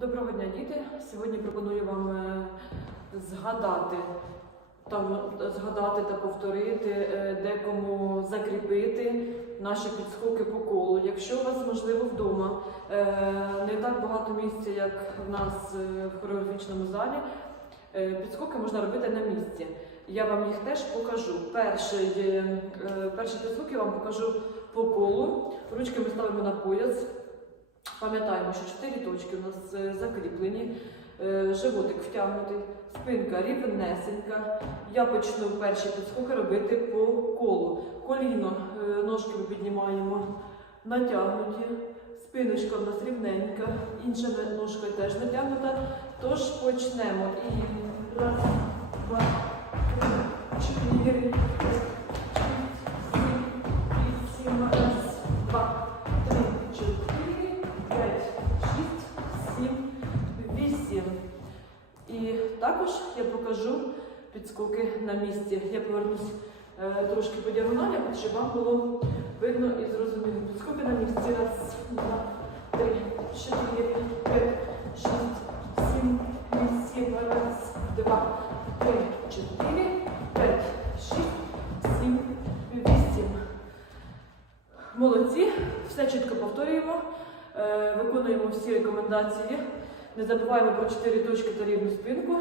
Доброго дня, діти! Сьогодні пропоную вам е, згадати, там, згадати та повторити, е, декому закріпити наші підскоки по колу. Якщо у вас, можливо, вдома е, не так багато місця, як в нас в хореографічному залі, підскоки можна робити на місці. Я вам їх теж покажу. Перший, е, е, перший підскок я вам покажу по колу. Ручки ми ставимо на пояс. Пам'ятаємо, що чотири точки у нас е, закріплені, е, животик втягнутий, спинка рівнесенька. Я почну перші підскоки робити по колу. Коліно, е, ножки ми піднімаємо натягнуті, спиночка в нас рівненька, інша ножка теж натягнута. Тож почнемо. І раз, два, три, чотири, І також я покажу підскоки на місці. Я повернусь е, трошки по діагоналі, щоб вам було видно і зрозуміло. Підскоки на місці. Раз, два, три, чотири, п'ять, шість, сім, вісім. Раз, два, три, чотири, п'ять, шість, сім, вісім. Молодці, все чітко повторюємо, е, виконуємо всі рекомендації. Не забуваємо про 4 точки та рівну спинку.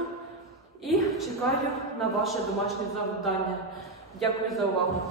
І чекаю на ваше домашнє завдання. Дякую за увагу.